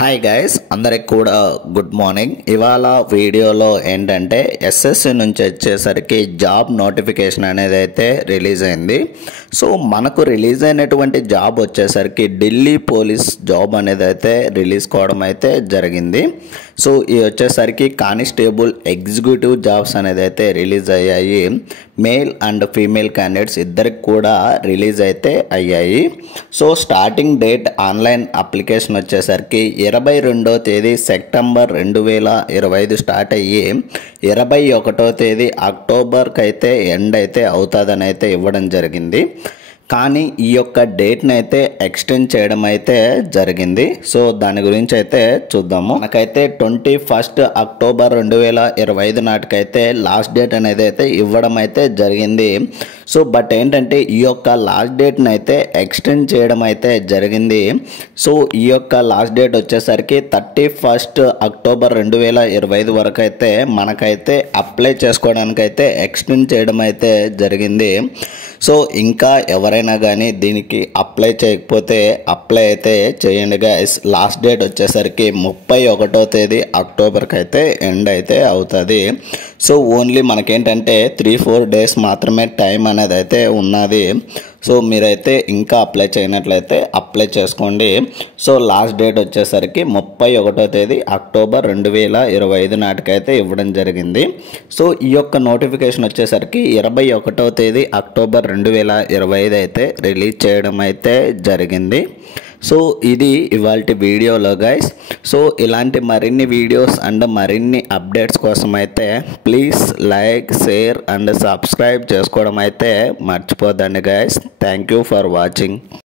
Hi guys, అందరికి కూడా good morning. ఇవాళ వీడియోలో ఏంటంటే ఎస్ఎస్సి నుంచి వచ్చేసరికి జాబ్ నోటిఫికేషన్ అనేది అయితే రిలీజ్ అయింది. సో మనకు రిలీజ్ అయినటువంటి జాబ్ వచ్చేసరికి ఢిల్లీ పోలీస్ జాబ్ అనేది అయితే రిలీజ్ కావడం అయితే జరిగింది. సో ఇది వచ్చేసరికి కానిస్టేబుల్ ఎగ్జిక్యూటివ్ జాబ్స్ అనేది అయితే రిలీజ్ అయ్యాయి. మేల్ అండ్ ఫీమేల్ క్యాండిడేట్స్ ఇద్దరికి కూడా రిలీజ్ అయితే అయ్యాయి. So starting date online application వచ్చేసరికి 22వ తేదీ సెప్టెంబర్ 2025 స్టార్ట్ అయ్యి 21వ తేదీ అక్టోబర్కి అయితే ఎండ్ అయితే అవుతుందని అయితే ఇవ్వడం జరిగింది. కానీ ఈ యొక్క డేట్ని అయితే ఎక్స్టెండ్ చేయడం అయితే జరిగింది. సో దాని గురించి అయితే చూద్దాము. మనకైతే 21 అక్టోబర్ 2025 నాటికైతే లాస్ట్ డేట్ అనేది అయితే ఇవ్వడం అయితే జరిగింది. సో బట్ ఏంటంటే ఈ యొక్క లాస్ట్ డేట్ని అయితే ఎక్స్టెండ్ చేయడం అయితే జరిగింది. సో ఈ యొక్క లాస్ట్ డేట్ వచ్చేసరికి 31 అక్టోబర్ 2025 వరకు అయితే మనకైతే అప్లై చేసుకోవడానికి అయితే ఎక్స్టెండ్ చేయడం అయితే జరిగింది. సో ఇంకా ఎవరైనా కానీ దీనికి అప్లై చేయకపోతే అప్లై అయితే చేయండి గైస్. లాస్ట్ డేట్ వచ్చేసరికి 31వ తేదీ అక్టోబర్కి అయితే ఎండ్ అయితే అవుతుంది. సో ఓన్లీ మనకేంటంటే 3-4 డేస్ మాత్రమే టైం అనేది అయితే ఉన్నది. సో మీరైతే ఇంకా అప్లై చేయనట్లయితే అప్లై చేసుకోండి. సో లాస్ట్ డేట్ వచ్చేసరికి 31వ తేదీ అక్టోబర్ 2025 నాటికైతే ఇవ్వడం జరిగింది. సో ఈ యొక్క నోటిఫికేషన్ వచ్చేసరికి 21వ తేదీ అక్టోబర్ 2025 అయితే రిలీజ్ చేయడం అయితే జరిగింది. సో ఇది ఇవాల్టి వీడియోలో గైస్. సో ఇలాంటి మరిన్ని వీడియోస్ అండ్ మరిన్ని అప్డేట్స్ కోసం అయితే please like, share and subscribe చేసుకోవడం అయితే మర్చిపోద్దండి guys. Thank you for watching.